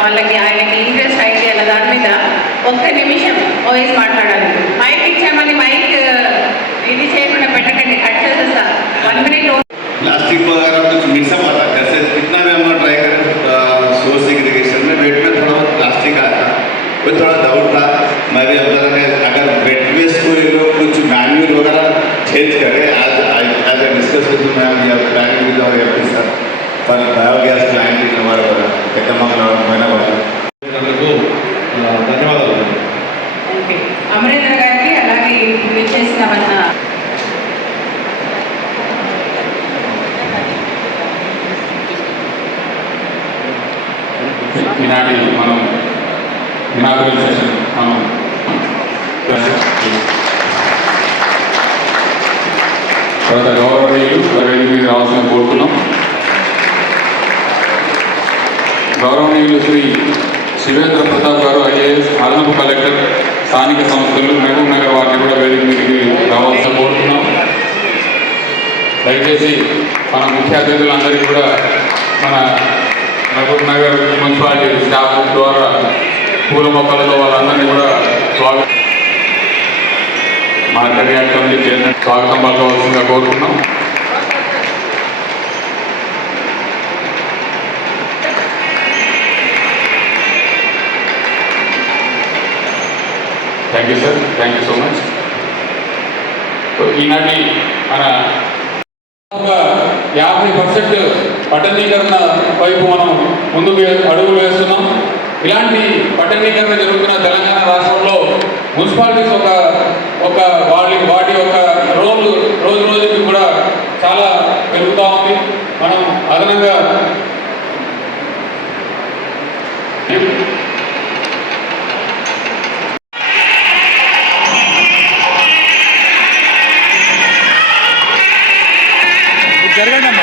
వాళ్ళకి ఆయనకి ఇంట్రెస్ట్ అయితే అన్న దాని మీద ఒక్క నిమిషం ఓఎస్ మాట్లాడాలి. మైక్ ఇచ్చామని మైక్ ఇది చేయకుండా పెట్టకండి, కట్ చేసేస్తా. 1 मिनट. प्लास्टिक वगैरह कुछ मिक्स अप आता है, जैसे कितना भी हम लोग ट्राई करें सोर्स सेग्रीगेशन में वेट में थोड़ा बहुत प्लास्टिक आया था, वो थोड़ा डाउट था। मैं भी अगर वेट वेस्ट को ये लोग कुछ मैन्यूल वगैरह चेंज करें आज डिस्कस विद मैम या planning with our MP sir for biogas plant in our ఎక్కడమ్మలో ధన్యవాదాలు. ఓకే, అమరేంద్ర గారికి అలాగే చేసిన మన ఈనాటి మనం ఇనాగ్రల్ సెషన్ మనం తర్వాత గౌరవనీయులు వేదిక మీద రావాల్సిన కోరుతున్నాం. గౌరవనీయులు శ్రీ శివేంద్ర ప్రతాప్ గారు ఐఏఎస్ అదనపు కలెక్టర్ స్థానిక సంస్థలు మహబూబ్ నగర్ వారిని కూడా వేదిక మీదకి రావాల్సిన కోరుతున్నాం. దయచేసి మన ముఖ్య అతిథులందరికీ కూడా మన మహబూబ్ నగర్ మున్సిపాలిటీ స్టాఫ్ ద్వారా పూల మొక్కలతో వాళ్ళందరినీ కూడా మార్కెట్ యార్డ్ కమిటీ చైర్మన్ స్వాగతం పలకవలసిందిగా కోరుతున్నాం. Thank you sir, thank you so much. ఈనాటి మన 50% పట్టణీకరణ వైపు మనం ముందుకు అడుగులు వేస్తున్నాం. ఇలాంటి పట్టణీకరణ జరుగుతున్న తెలంగాణ రాష్ట్రంలో మున్సిపాలిటీస్ ఒక వాటి యొక్క రోజు రోజుకి కూడా చాలా పెరుగుతూ ఉంది. మనం అదనంగా జరగండి.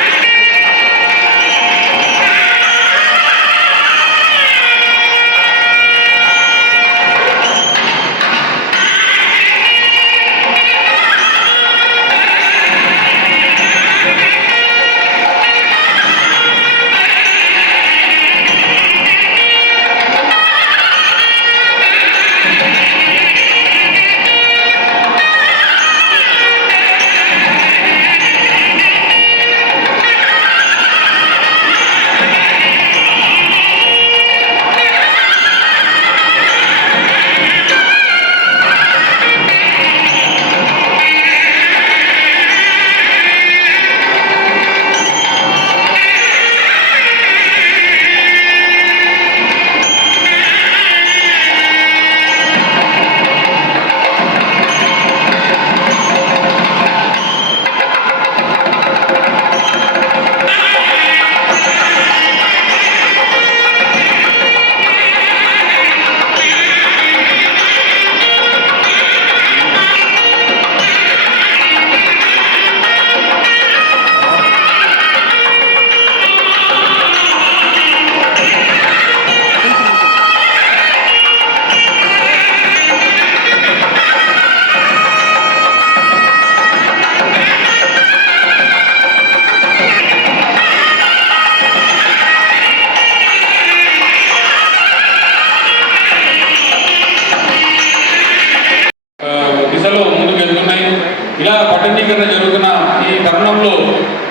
ఇలా పట్టణీకరణ జరుగుతున్న ఈ తరుణంలో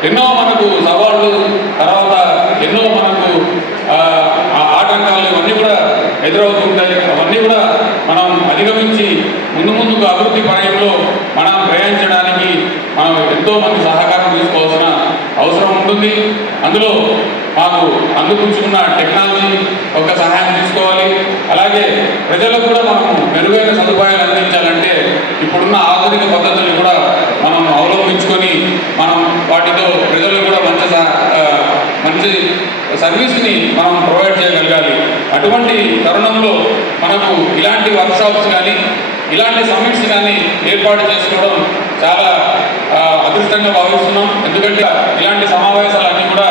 ఎన్నో మనకు సవాళ్ళు, తర్వాత ఎన్నో మనకు ఆటంకాలు ఇవన్నీ కూడా ఎదురవుతుంటాయి. అవన్నీ కూడా మనం అధిగమించి ముందుకు అభివృద్ధి పరంలో మనం ప్రయాణించడానికి మనం ఎంతో మంది సహకారం తీసుకోవాల్సిన అవసరం ఉంటుంది. అందులో మాకు అందుకుంచుకున్న టెక్నాలజీ ఒక సహాయం తీసుకోవాలి. అలాగే ప్రజలకు కూడా మనము మెరుగైన సదుపాయాలు అందించాలంటే ఇప్పుడున్న ఆధునిక పద్ధతులు కూడా మనం అవలంబించుకొని మనం వాటితో ప్రజలకు కూడా మంచి సర్వీస్ని మనం ప్రొవైడ్ చేయగలగాలి. అటువంటి తరుణంలో మనకు ఇలాంటి వర్క్షాప్స్ కానీ ఇలాంటి సమ్మిట్స్ కానీ ఏర్పాటు చేసుకోవడం చాలా అదృష్టంగా భావిస్తున్నాం. ఎందుకంటే ఇలాంటి సమావేశాలన్నీ కూడా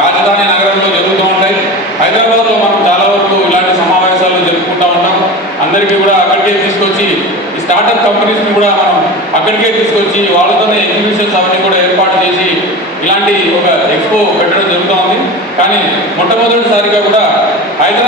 రాజధాని నగరంలో జరుగుతూ ఉంటాయి. హైదరాబాద్లో మనం చాలా వరకు ఇలాంటి సమావేశాలు జరుపుకుంటూ ఉంటాం. అందరికీ కూడా అక్కడికే తీసుకొచ్చి ఈ స్టార్టప్ కంపెనీస్ని కూడా మనం అక్కడికే తీసుకొచ్చి వాళ్ళతోనే ఎగ్జిబిషన్స్ అవన్నీ కూడా ఏర్పాటు చేసి ఇలాంటి ఒక ఎక్స్పో పెట్టడం జరుగుతూ ఉంది. కానీ మొట్టమొదటిసారిగా కూడా హైదరాబాద్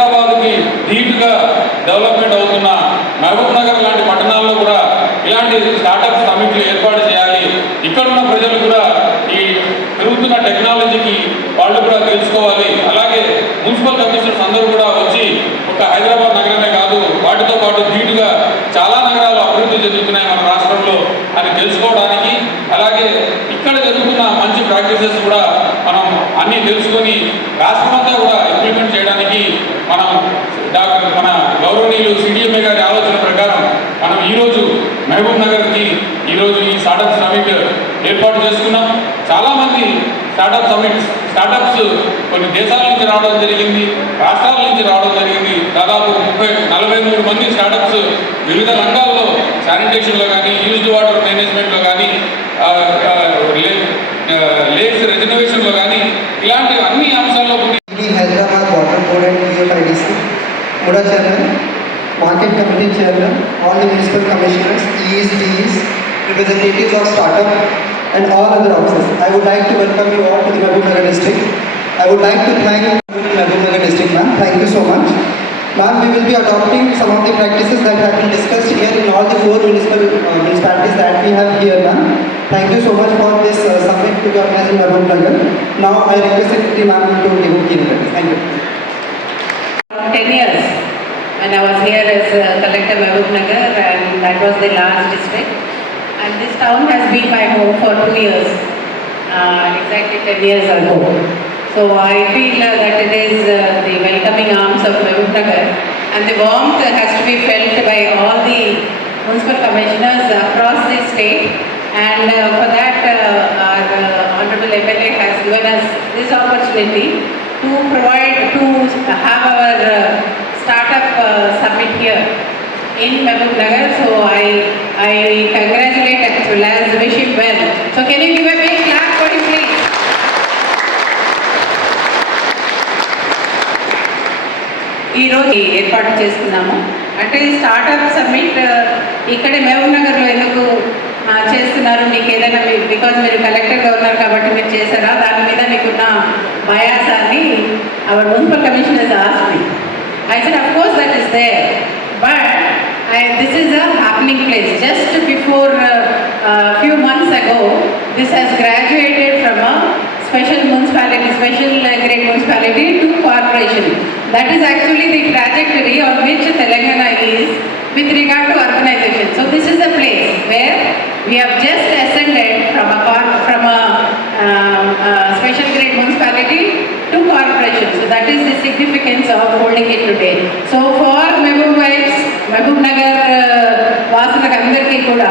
గౌరవనీయులు సిడిఎంఏ గారి ఆలోచన ప్రకారం మనం ఈరోజు మహబూబ్ నగర్కి ఈరోజు ఈ స్టార్టప్ సమిట్ ఏర్పాటు చేసుకున్నాం. చాలామంది స్టార్టప్స్ కొన్ని దేశాల నుంచి రావడం జరిగింది, రాష్ట్రాల నుంచి రావడం జరిగింది. దాదాపు 43 మంది స్టార్టప్స్ వివిధ రంగాల్లో శానిటేషన్లో కానీ, యూజ్డ్ వాటర్ మేనేజ్మెంట్లో కానీ, లేక్స్ రెజర్వేషన్లో కానీ ఇలాంటి అన్ని అంశాల్లో Hyderabad Water Board and PFIDC, Muda Chairman, Market Committee Chairman, all the municipal commissioners, EEs, DEs, representatives of startup and all other officers. I would like to welcome you all to the Mehboob Nagar district. I would like to thank Mehboob Nagar district, ma'am. Thank you so much. Ma'am, we will be adopting some of the practices that have been discussed here in all the 4 municipalities that we have here, ma'am. Thank you so much for this summit to be organized in Mehboob Nagar. Now I request Secretary ma'am to give key remarks. Thank you. 10 years when I was here as Collector Mehboob Nagar, and that was the last district. And this town has been my home for 2 years, exactly 10 years ago. So I feel that it is the welcoming arms of Mehboob Nagar, and the warmth has to be felt by all the municipal commissioners across the state. And for that, our Honorable MLA has given us this opportunity to have our startup summit here in Mehboob Nagar. So I congratulate as well as wish him well. So can you give a big clap for him, please? ఈరోజు ఏర్పాటు చేసుకున్నాము. అంటే startup summit ఇక్కడే మహబూబ్ నగర్లో ఎందుకు చేస్తున్నారు, మీకు ఏదైనా బికాజ్ మీరు కలెక్టర్గా ఉన్నారు కాబట్టి మీరు చేశారా, దాని మీద మీకున్న బయాసాన్ని our municipal commissioners asked me. I said, of course that is there, but this is a happening place. Just before few months ago, this has graduated from a special grade municipality to corporation. That is actually the trajectory on which Telangana is with regard to urbanization. So this is a place where we have just ascended from a special grade municipality to corporation. So that is the significance of holding it today. So for Mehboob Nagar వాసులకు అందరికీ కూడా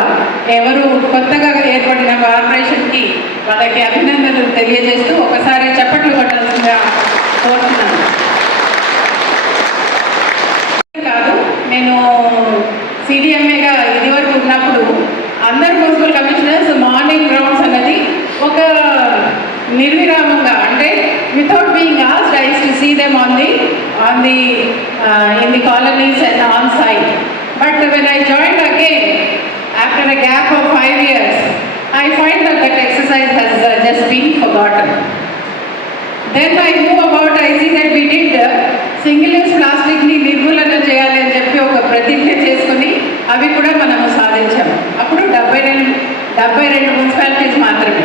ఎవరు కొత్తగా ఏర్పడిన కార్పొరేషన్కి వాళ్ళకి అభినందనలు తెలియజేస్తూ ఒకసారి చప్పట్లు కొట్టాల్సిందిగా కోరుతున్నాను. కాదు, నేను సిడిఎంఏగా ఇదివరకు ఉన్నప్పుడు అందరు మున్సిపల్ కమిషనర్స్ మార్నింగ్ రౌండ్స్ అన్నది ఒక నిర్విరామంగా, అంటే without being asked, I used to see them in the colonies and on site. But when I joined again after a gap of 5 years, I find that exercise has just been forgotten. Then I move about, I see that we did single use ప్లాస్టిక్ని నిర్మూలన చేయాలి అని చెప్పి ఒక ప్రతిజ్ఞ చేసుకుని అవి కూడా మనము సాధించాము. అప్పుడు 72 మున్సిపాలిటీస్ మాత్రమే.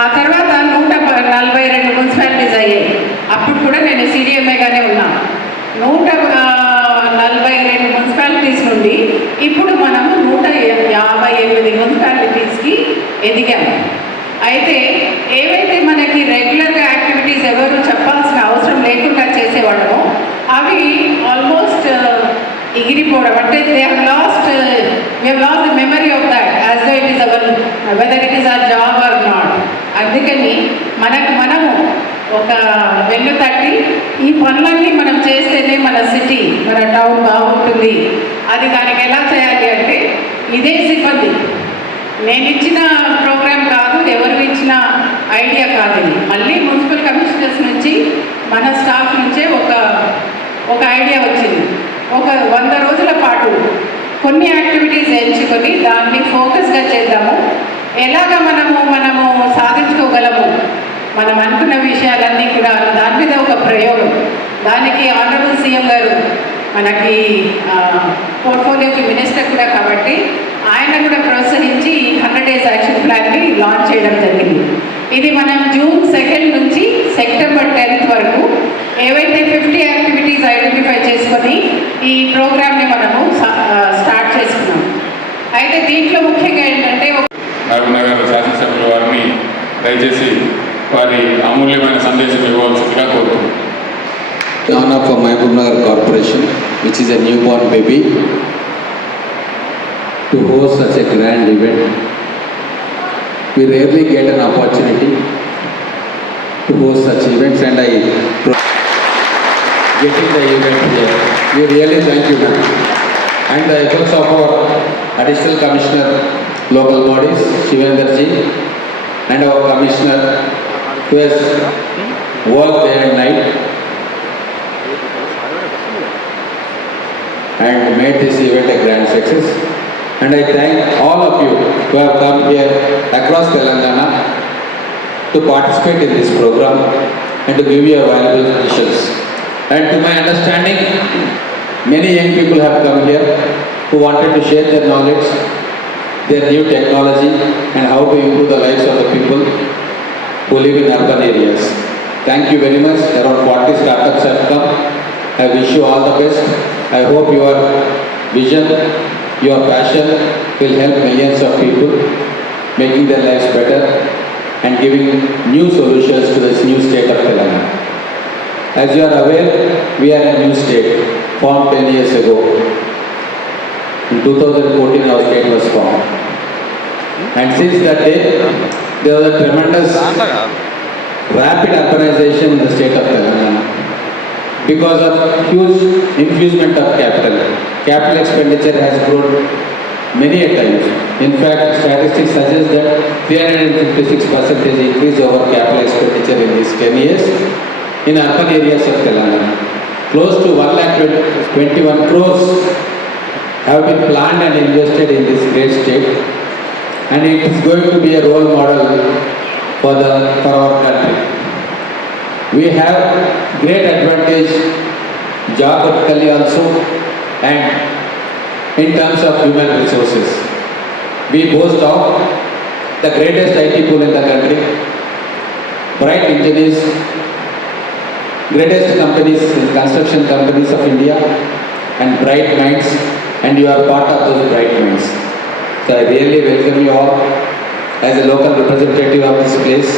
ఆ తర్వాత 142 మున్సిపాలిటీస్ అయ్యాయి. అప్పుడు కూడా నేను సిడిఎంఏగానే ఉన్నాను. 142 మున్సిపాలిటీస్ నుండి ఇప్పుడు మనము 158 మున్సిపాలిటీస్కి ఎదిగాము. అయితే ఏవైతే మనకి రెగ్యులర్గా యాక్టివిటీస్ ఎవరు చెప్పాల్సిన అవసరం లేకుండా చేసేవాళ్ళమో అవి ఆల్మోస్ట్ ఎగిరిపోవడం, అంటే we have lost the memory of that as though it is whether it is our job or not. అందుకని మనము ఒక వెన్ను తట్టి ఈ పనులన్నీ మనం చేస్తేనే మన సిటీ, మన టౌన్ బాగుంటుంది. అది దానికి ఎలా చేయాలి అంటే ఇదే సిబ్బంది, నేను ఇచ్చిన ప్రోగ్రామ్ కాదు, ఎవరు ఇచ్చిన ఐడియా కాదు. ఇది మళ్ళీ మున్సిపల్ కమిషనర్స్ నుంచి మన స్టాఫ్ నుంచే ఒక ఐడియా వచ్చింది. ఒక 100 రోజుల పాటు కొన్ని యాక్టివిటీస్ ఎంచుకొని దాన్ని ఫోకస్గా చేద్దాము, ఎలాగ మనము సాధించుకోగలము మనం అనుకున్న విషయాలన్నీ కూడా, దాని మీద ఒక ప్రయోగం. దానికి ఆనరబుల్ సీఎం గారు మనకి పోర్ట్ఫోలియోకి మినిస్టర్ కూడా కాబట్టి ఆయన కూడా ప్రోత్సహించి 100 days యాక్షన్ ప్లాన్ని లాంచ్ చేయడం జరిగింది. ఇది మనం June 2 నుంచి September 10 వరకు ఏవైతే 50 యాక్టివిటీస్ ఐడెంటిఫై చేసుకొని ఈ ప్రోగ్రామ్ని మనము స్టార్ట్ చేసుకున్నాం. అయితే దీంట్లో ముఖ్యంగా ఏంటంటే మహబూబ్ నగర్ శాసనసభ్యుల వారిని దయచేసి వారి అమూల్యమైన సందేశం ఇవ్వాల్సిందిగా కోరుతున్నాను. honor for Mbnr Corporation, which is a newborn baby, to host such a grand event. We rarely get an opportunity to host such events, and I getting the event here. We really thank you, ma'am. And the efforts of our Additional Commissioner, Local Bodies, Shivendra ji, and our Commissioner, who has worked day and night and made this event a grand success. And I thank all of you who have come here across Telangana to participate in this program and to give your valuable suggestions. And to my understanding, many young people have come here who wanted to share their knowledge, their new technology, and how to improve the lives of the people who live in urban areas. Thank you very much. Around 40 startups have come. I wish you all the best. I hope your vision, your passion will help millions of people, making their lives better and giving new solutions to this new state of Telangana. As you are aware, we are a new state, formed 10 years ago. In 2014, our state was formed. And since that day, there was a tremendous rapid urbanization in the state of Telangana because of huge infusement of capital. Capital expenditure has grown many a times. In fact, statistics suggest that 356% increase over capital expenditure in these 10 years in urban areas of Telangana. Close to 1,21 crores have been planned and invested in this great state, and it is going to be a role model for our country. We have great advantage geographically also and in terms of human resources. We boast of the greatest IT pool in the country, bright engineers, greatest companies, construction companies of India, and bright minds, and you are part of those bright minds. So I really welcome you all as a local representative of this place.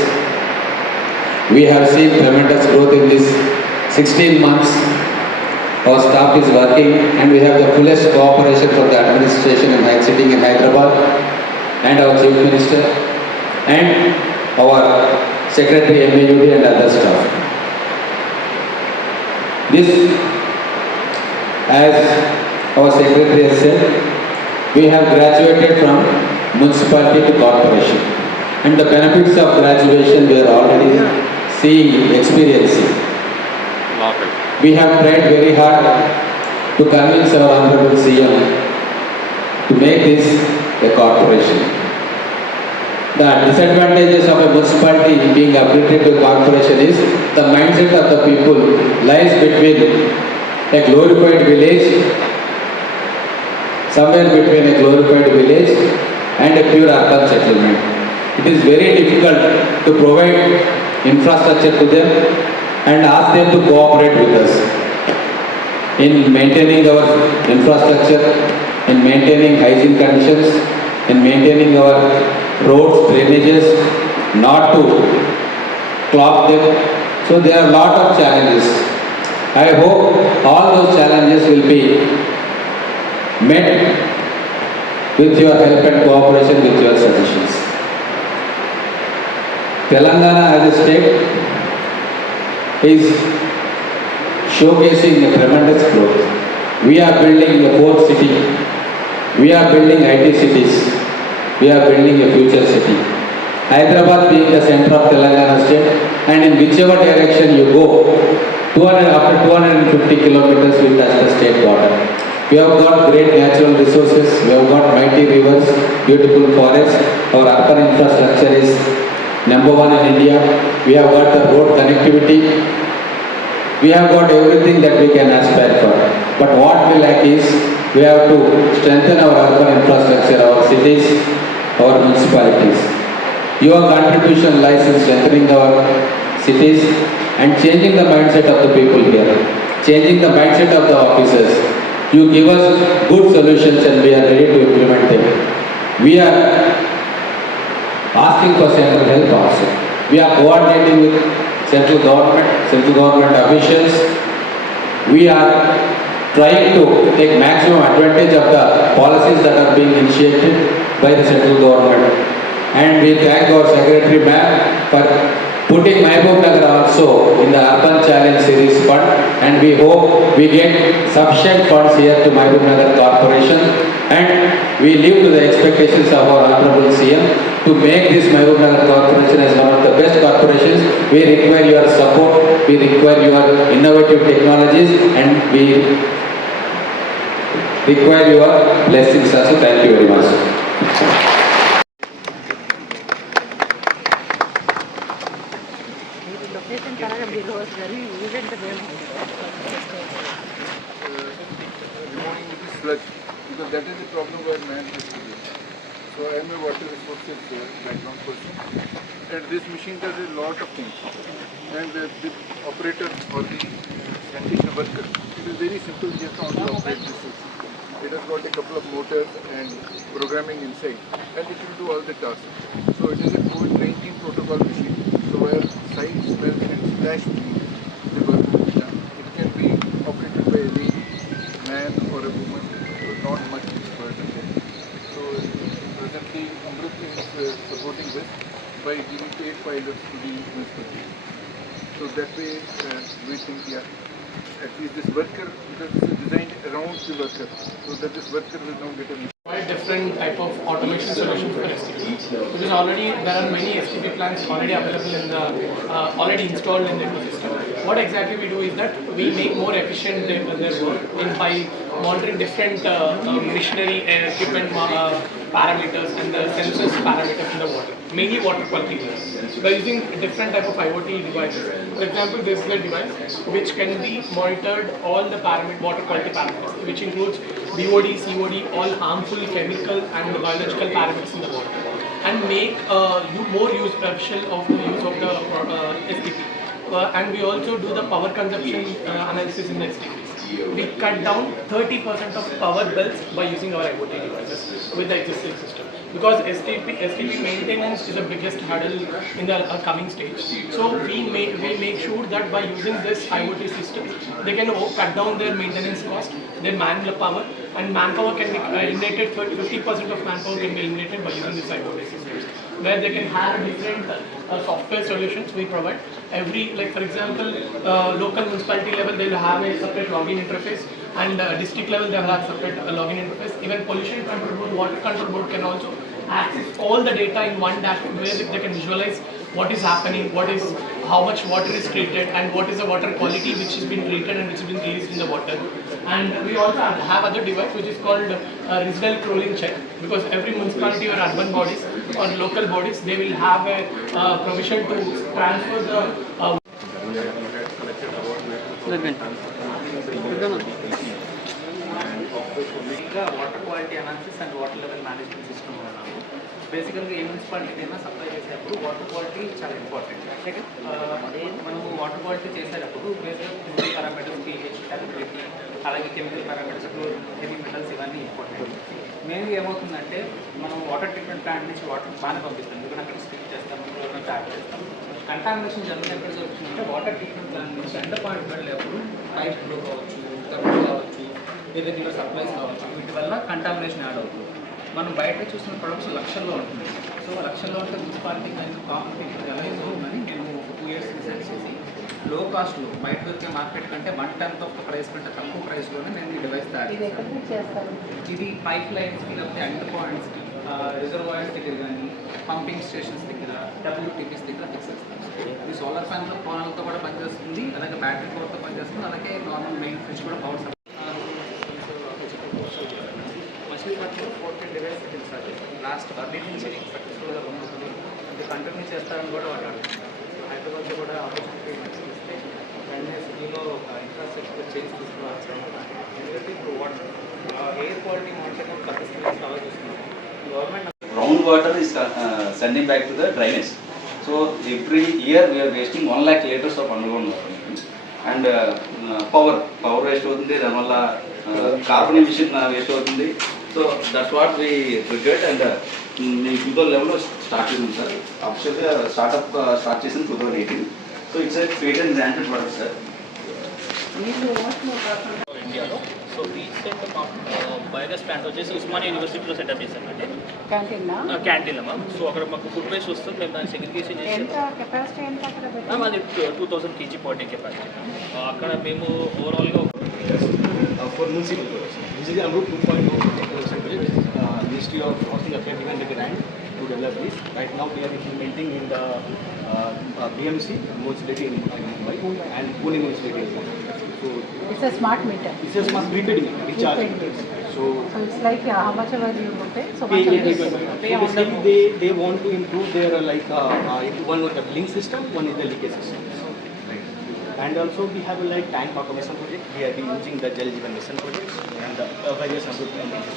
We have seen tremendous growth in this 16 months. Our staff is working and we have the fullest cooperation from the administration sitting in Hyderabad and our Chief Minister and our Secretary MAUD and other staff. This, as our Secretary has said, we have graduated from municipality to corporation, and the benefits of graduation we are already seeing, experiencing. We have tried very hard to convince our Honorable CM to make this a corporation. The disadvantages of a municipality being upgraded to a corporation is the mindset of the people lies between a glorified village, somewhere between a glorified village and a pure urban settlement. It is very difficult to provide infrastructure to them and ask them to cooperate with us in maintaining our infrastructure, in maintaining hygiene conditions, in maintaining our roads, drainages, not to clog them. So there are a lot of challenges. I hope all those challenges will be met with your help and cooperation, with your suggestions. Telangana as a state is showcasing a tremendous growth. We are building a fourth city. We are building IT cities. We are building a future city. Hyderabad being the center of Telangana state, and in whichever direction you go, after 250 kilometers we touch the state border. We have got great natural resources, we have got mighty rivers, beautiful forests, our urban infrastructure is #1 in India. We have got the road connectivity. We have got everything that we can aspire for. But what we lack is, we have to strengthen our urban infrastructure, our cities, our municipalities. Your contribution lies in strengthening our cities and changing the mindset of the people here, changing the mindset of the officers. You give us good solutions and we are ready to implement them. We are asking for central help also. We are coordinating with central government officials we are trying to take maximum advantage of the policies that are being initiated by the central government. And we thank our Secretary Ma'am for putting Mbnr also in the Urban Challenge Series Fund, and we hope we get sufficient funds here to Mbnr Corporation, and we live to the expectations of our Honorable CM to make this Mbnr Corporation as one of the best corporations. We require your support, we require your innovative technologies, and we require your blessings also. Thank you very much. Location కరెక్ట్గా మీరు రోజు కానీ event మేము removing the sludge, because that is the problem where man has to do. So I am a water resources background person, and this machine does a lot of things. And the operator or the sanitation worker, it is very simple just how to operate this system. It has got a couple of motors and programming inside, and it will do all the tasks. So it is a COVID-19 protocol machine. So where sight, smell and splash the work will be done. It can be operated by any man or a woman, so not much burden. So presently Amrut is supporting this by giving paid pilots to the municipality. So that way we think, yeah, at least this worker, because this is designed around the worker, so that this worker will now get a quite different type of automation solutions for STP. Because already there are many STP plants already available in the already installed in the ecosystem. What exactly we do is that we make more efficient their work by monitoring different machinery and equipment parameters and the sensors parameters in the water, mainly water quality. By using different type of IoT devices. For example, this is a device which can be monitored all the water quality parameters, which includes BOD, COD, all harmful chemical and biological parameters in the water, and make you more efficient of the use of the STP. And we also do the power consumption analysis in the STPs. We cut down 30% of power bills by using our IoT devices with the existing system. Because STP maintenance is the biggest hurdle in the coming stage. So we make sure that by using this IoT system, they can cut down their maintenance cost, their manpower, and manpower can be eliminated. 50% of manpower can be eliminated by using this IoT system, where they can have different software solutions we provide. Like for example, local municipality level, they will have a separate login interface, and district level they will have separate login interface. Even pollution control board, water control board can also access all the data in one dashboard where they can visualize what is happening, how much water is treated, and what is the water quality which has been treated and which has been released in the water. And we also have other device which is called residual chlorine check, because every municipality or urban bodies or local bodies, they will have a provision to transfer the water quality analysis and water level management system ఉన్నాము. బేసికల్గా ఏ మున్సిపాలిటీకి అయినా supply చేసేటప్పుడు water quality చాలా important. మనము water quality చేసేటప్పుడు బేసిక్గా physical parameters, pH, solubility, అలాగే కెమికల్ పారామీటర్స్, హెవీ మెటల్స్ ఇవన్నీ ఇంపార్టెంట్. మెయిన్గా ఏమవుతుందంటే మనం వాటర్ ట్రీట్మెంట్ ప్లాంట్ నుంచి వాటర్ బాగానే పంపిస్తాం, ఎందుకంటే అక్కడ స్టిక్ చేస్తాము, క్లోరిన్ యాడ్ చేస్తాం. కంటామినేషన్ జనరల్ ఎక్కడ జరుగుతుందంటే వాటర్ ట్రీట్మెంట్ ప్లాంట్ నుంచి ఎండ పాయింట్ వెళ్ళేప్పుడు పైప్ ఫ్లో కావచ్చు, థర్మల్ కావచ్చు, ఇర్రెగ్యులర్ సప్లైస్ కావచ్చు, వీటి వల్ల కంటామినేషన్ యాడ్ అవుతుంది. మనం బయట చూసిన ప్రొడక్ట్స్ లక్షల్లో ఉంటుంది. సో లక్షల్లో ఉంటే మున్సిపాలిటీ కానీ కాంపిటేటివ్ ఎలా ఉందని నేను ఒక 2 years రీసెర్చ్ చేసి లో కాస్ట్లో బయట దొరికే మార్కెట్ కంటే 1/10 ఆఫ్ ద ప్రైస్ కంటే తక్కువ ప్రైస్లోనే నేను ఈ డివైస్ తయారు చేస్తాను. ఇది పైప్ లైన్స్కి లేకపోతే ఎండ్ పాయింట్స్కి, రిజర్వాయర్స్ దగ్గర కానీ, పంపింగ్ స్టేషన్స్ దగ్గర, WTPs దగ్గర ఫిక్స్ చేస్తాను. ఇది సోలార్ ప్యానల్తో కూడా పనిచేస్తుంది, అలాగే బ్యాటరీ పవర్తో పనిచేస్తుంది, అలాగే నార్మల్ మెయిన్ ఫ్రిడ్జ్ కూడా పవర్ సప్లై. మచిలీపట్నంలో 14 డివైస్ సార్ లాస్ట్ అర్లీ నుంచి సక్సెస్ఫుల్గా పంపుతుంది. ఇది కంటిన్యూ చేస్తారని కూడా వాళ్ళు హైదరాబాద్లో కూడా ఆపర్చునిటీ ఇస్తే వెంటనే సిటీలో ఇన్ఫ్రాస్ట్రక్చర్ చేంజ్ తీసుకురావచ్చు. ఎందుకంటే ఇప్పుడు వాటర్ ఎయిర్ క్వాలిటీ మానిటరింగ్ పద్ధతి ఆలోచిస్తున్నాం. Government ground water is sending back to the drainage. So every year we are wasting 1 lakh liters of underground water. And power waste అవుతుంది, దానివల్ల కార్బన్ ఎమిషన్ వేస్ట్ అవుతుంది. So that's what we triggered. And నేను 2011లో start చేసింది sir. అఫిషియల్గా start చేసింది 2018. So it's a patent granted product sir. ఇండియాలో. So recent biogas plant వచ్చేసి ఉస్మానియా యూనివర్సిటీలో సెటప్ చేశామండి. Canteen ma'am. సో అక్కడ మాకు ఫుడ్ వేస్ట్ వస్తుంది, మేము దాన్ని సెగ్రిగేషన్ చేసి మ్యామ్ అది 2000 kg per day కెపాసిటీ. అక్కడ మేము ఓవరాల్గా for municipal projects. This is Amrut 2.0 project. Ministry of Housing Affairs given the grant to develop this. Right now we are implementing in the BMC municipality in Mumbai and Pune municipality. So It's a smart meter. it's a smart metered recharge. So it's like how much ever you pay, so pay, much yeah, pay on the basically they want to improve their one is the billing system, one is the leakage system. And also we have a tank automation project. We have been using the Jal Jeevan Mission projects and various other projects.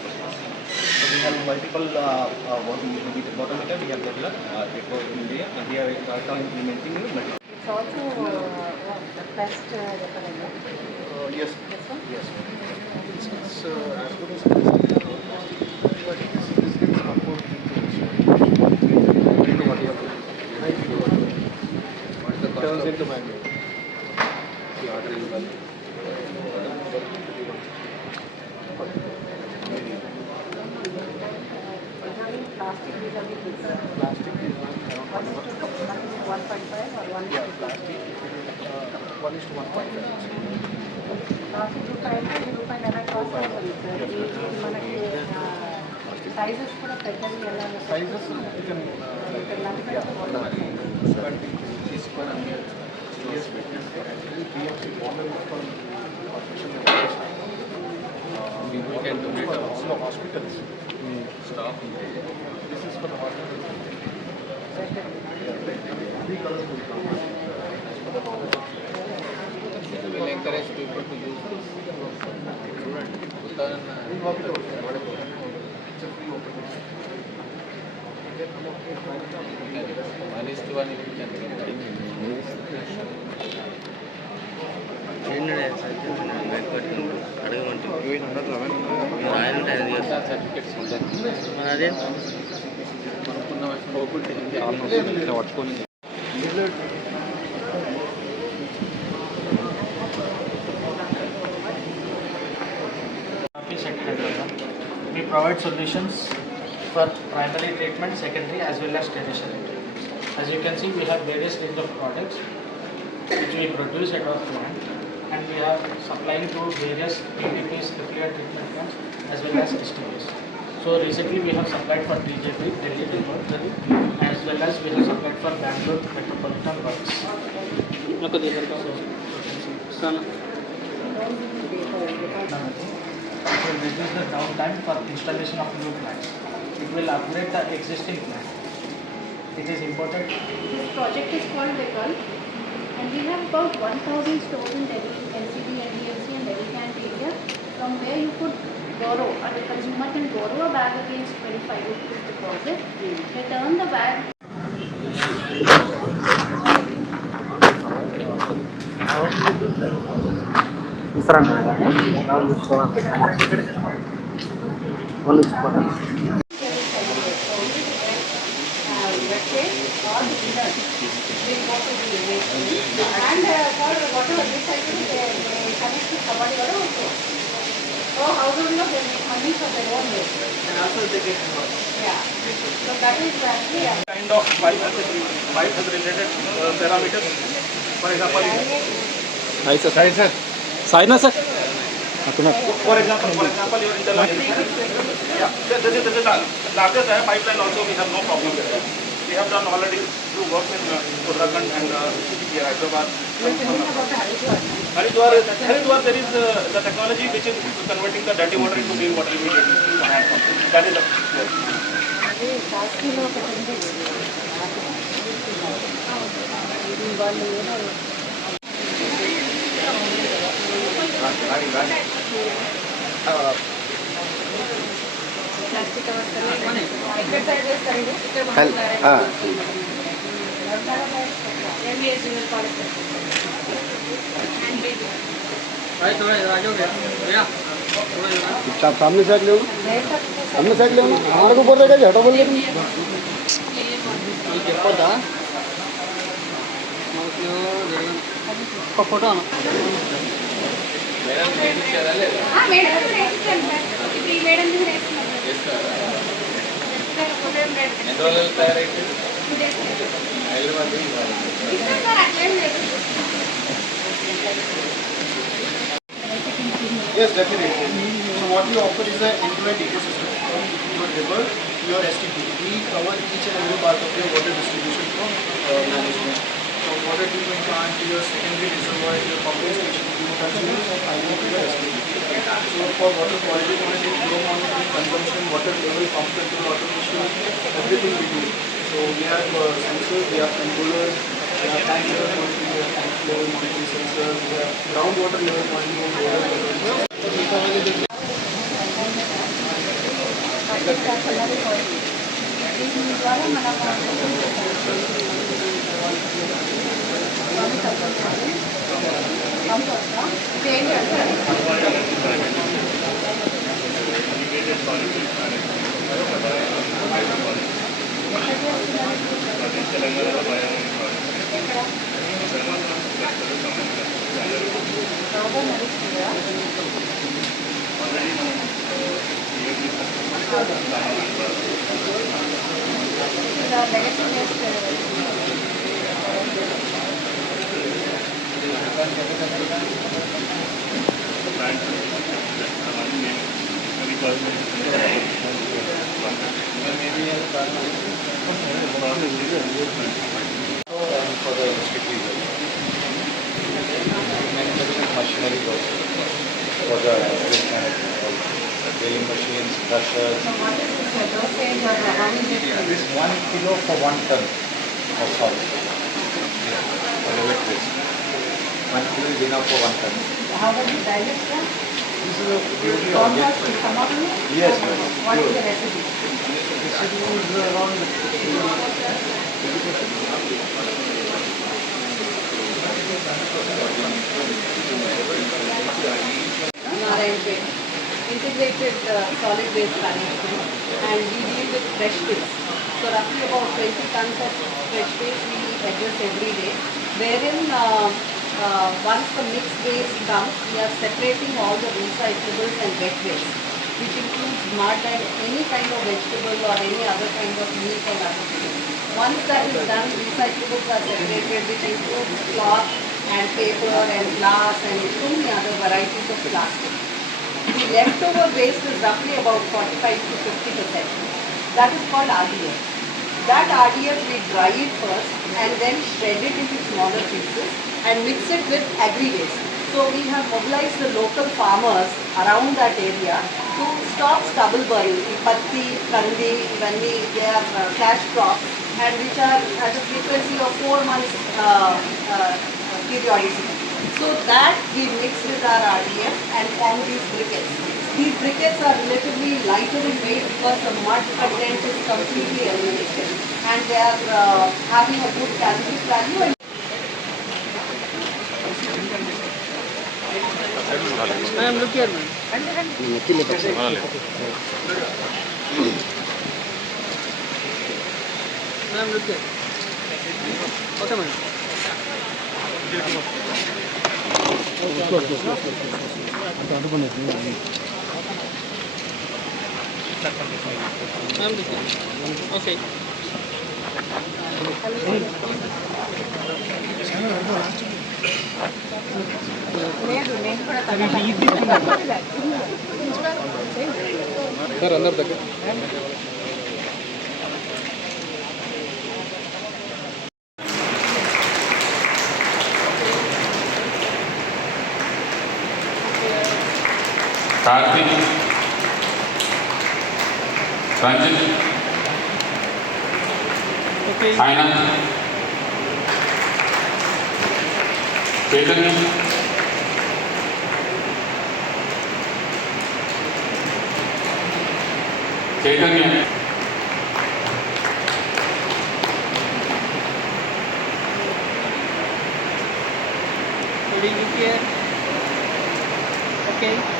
So we have multiple water meter we have developed. It was in India and we are now implementing it. It's also the best repellent. Yes. This one? Yes. It's as good as but it is upward turns into magnet. Plastic is only this. Plastic is 1.5 or 1 yeah, plastic 1:1.5. plastic రూపాయలు ఎలా cost అవుతుంది sir? ఇది మనకి sizes కూడా పెద్దవి ఎలా Sizes you can but this one yes actually BMC model for We can donate also hospitals staff. this is for the hospitals. Three colors will come as per the model. We will encourage people to use this. We work it out. It's a free open. 1:1 if you can get certificates ఉంటాయి. మనకున్న పోకుంటే almost పట్టుకొని We provide solutions for primary treatment, secondary as well as tertiary treatment. As you can see, we have various range of products which we produce at our plant, and we are supplying to various PPPs, nuclear treatment plants, as well as STPs. So recently we have supplied for DJP, Delhi Laboratory, as well as we have supplied for Bangalore Metropolitan Works. It will reduce the downtime for installation of new plants. It will upgrade the existing plant. It is important. This project is called Deccal, and we have about 1,000 stores in Delhi, NCD, NDFC and Delhi Camp area, from where you could borrow, and the consumer can borrow a bag against 25 rupees deposit, return the bag. And for whatever this item they connect to somebody also. So how do you know they make money for their own way? And also they get involved. Yeah. So that is actually Kind of pipe has related parameters. For example, Hi sir. Saina sir. for example, your internal. Yeah, this is the largest pipeline also we have no problem with that. We have done already through work in Uttarakhand and Hyderabad. Haridwar, there is the technology which is converting the dirty water into clean water immediately. That is the plastic cover सामने side ले सामने side ले हमारे को बोल रहे हटो बोल फोटो మేడం వేస్తాను ఇప్పుడు ఈ మేడం మీద వేస్తున్నాం ఎన్ని రోజులు తయారైతే Yes, definitely. So what we offer is an end-to-end ecosystem from your river to your STP. We cover each and every part of your water distribution from management. From water treatment plant to your secondary reservoir, your pumping station, to your consuming final to your STP. So for water quality monitoring, flow monitoring, consumption, water level, pump control automation, everything we do. So we have sensors, we have controllers, we have tank level monitoring, we have tank level monitoring sensors, we have groundwater level monitoring, water level. For the strictly manufacturing machinery also for the drilling machines, crushers. This 1 kilo for 1 ton of salt for the wet waste. 1 kilo is enough for 1 ton. How does it dilute that? This is a purely Compost organic. will come out of it? Yes, What is the recipe? Residue is around 20%. Integrated solid waste management, and we deal with fresh waste. So roughly about 20 tons of fresh waste we address every day, wherein once the mixed waste comes, we are separating all the recyclables and wet waste, which includes mud and any kind of vegetable or any other kind of meat and other things. Once that is done, recyclables are separated, which includes cloth and paper and glass and so many other varieties of plastic. The leftover waste is roughly about 45 to 50%. That is called RDF. That RDF we dry it first and then shred it into smaller pieces and mix it with agri waste. So we have mobilized the local farmers around that area to stop stubble burning. Patti, kandi, ivanni, they are cash crops and which are at a frequency of 4 months periodicity. So that we mix with our RDF and form these briquettes. These briquettes are relatively lighter in weight because the mud content is completely eliminated and they are having a good calorific value. And I am looking at Ma'am, look here. Okay, madam. Ma'am, look here. Okay. Sir अंदर तक कार्तिक रंजित आनंद चैतन्य चैतन्य Look here. Okay.